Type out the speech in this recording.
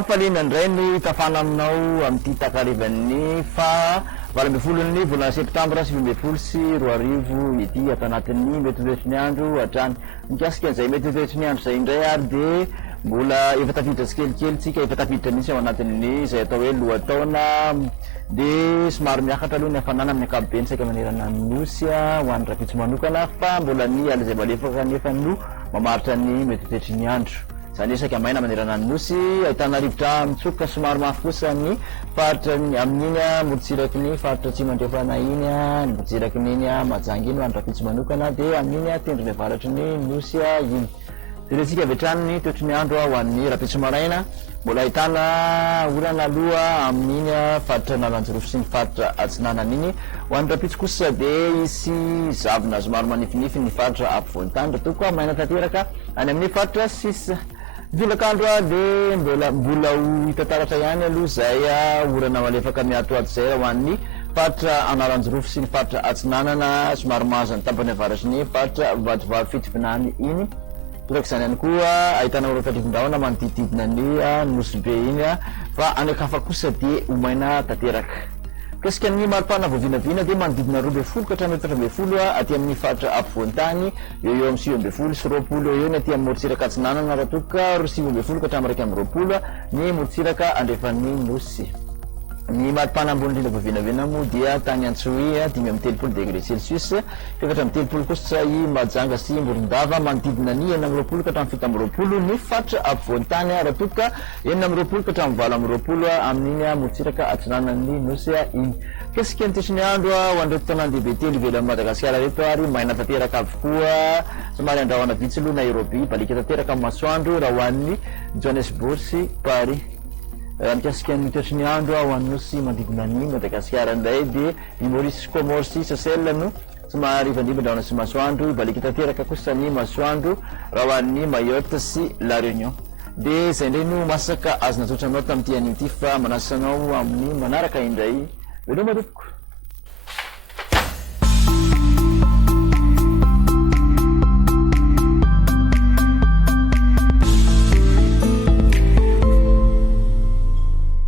mampalina indray ny tafana aminao amin'ity takarivan'ny fa valambefolo volana septambra 2024 ity atao anatin'ny metotoetry ny andro hatrany mikasika an'izay metotoetry ny andro zay indray ary de mbola efa tafiditra tsikelikely tsika efa tafiditra mihitsy ao anatin'ny zay atao hoe lohataona de somary miakatra aloha ny hafanana amin'ny ankapobeny saika manerana nosy ho an'ny rafitsy manokana fa mbola ny ala zay malefaka nefa no mamaritra ny metotoetry ny andro zany saika maina manerana ny nosy ahitana rivotra mitsoka somary mafy kosa ny faritra amin'iny morotsiraky ny faritra tsy mandrefana iny ny morotsiraky n'iny majangy iny ho an'ny rafitsy manokana de amin'iny tendrony avaratry ny nosy iny teletsika avetrany ny toetry ny andro ho an'ny rafitsy maraina mbola ahitana orana aloha amin'iny faritra nalanjorofo sy ny faritra atsinanana iny ho an'ny rafitsy kosa de isy zavona somary manifinify ny faritra ampovoan-tany raha tokoa maina tanteraka any amin'ny faritra sisa vilakandro de mbola ho hitataratra ihany aloha zay orana malefaka miatoato zay ho an'ny faritra analanjorofo sy ny faritra atsinanana somary mahazo ny tampany avaratry ny faritra vadivavy fitivinany iny torak'izany ihany koa ahitana oratra rivindraona manodidididina ny nosy be iny fa anakafa kosa de homaina tanteraka kasika ny maripana voavinavina de manodidina 20 ka hatramin'ny 30 aty amin'ny faritra ampovoan-tany eo amin'ny 20 sy 20 eo ny aty amin'ny morotsiraka atsinanana raha toka 20 ka hatramin'ny 20 ny morotsiraka andrefan'ny nosy ny maripana ambony indrindra voavinavina moa dia tany Antsohihy 5 degré celsius 4 kosa i Mahajanga sy Morondava manodidina ny 9 ka hatramin'ny 7 ny faritra ampovoan-tany raha toka 9 ka hatramin'ny 20 amin'iny morotsiraka atsinanan'ny nosy iny kasika ny toetry ny andro ho an'ireo tanàn-dehibe telo ivelan'ny Madagasikara reto ary maina tanteraka avokoa somary andrahoana vitsy aloha Nairobi balika tanteraka amin'ny masoandro raha ho an'ny Johannesburg sy Paris mikasika ny toetry ny andro ho an'ny nosy manodidina ny Madagasikara indray de ny Maurice sy Comore sy Seychelles no somary vandimbandraona sy masoandro balika tanteraka kosa ny masoandro raha ho an'ny Mayotte sy La Réunion de zay indray no masaka azona tsotra anao tamin'ity an'ity fa manasanao amin'ny manaraka indray veloma tompoko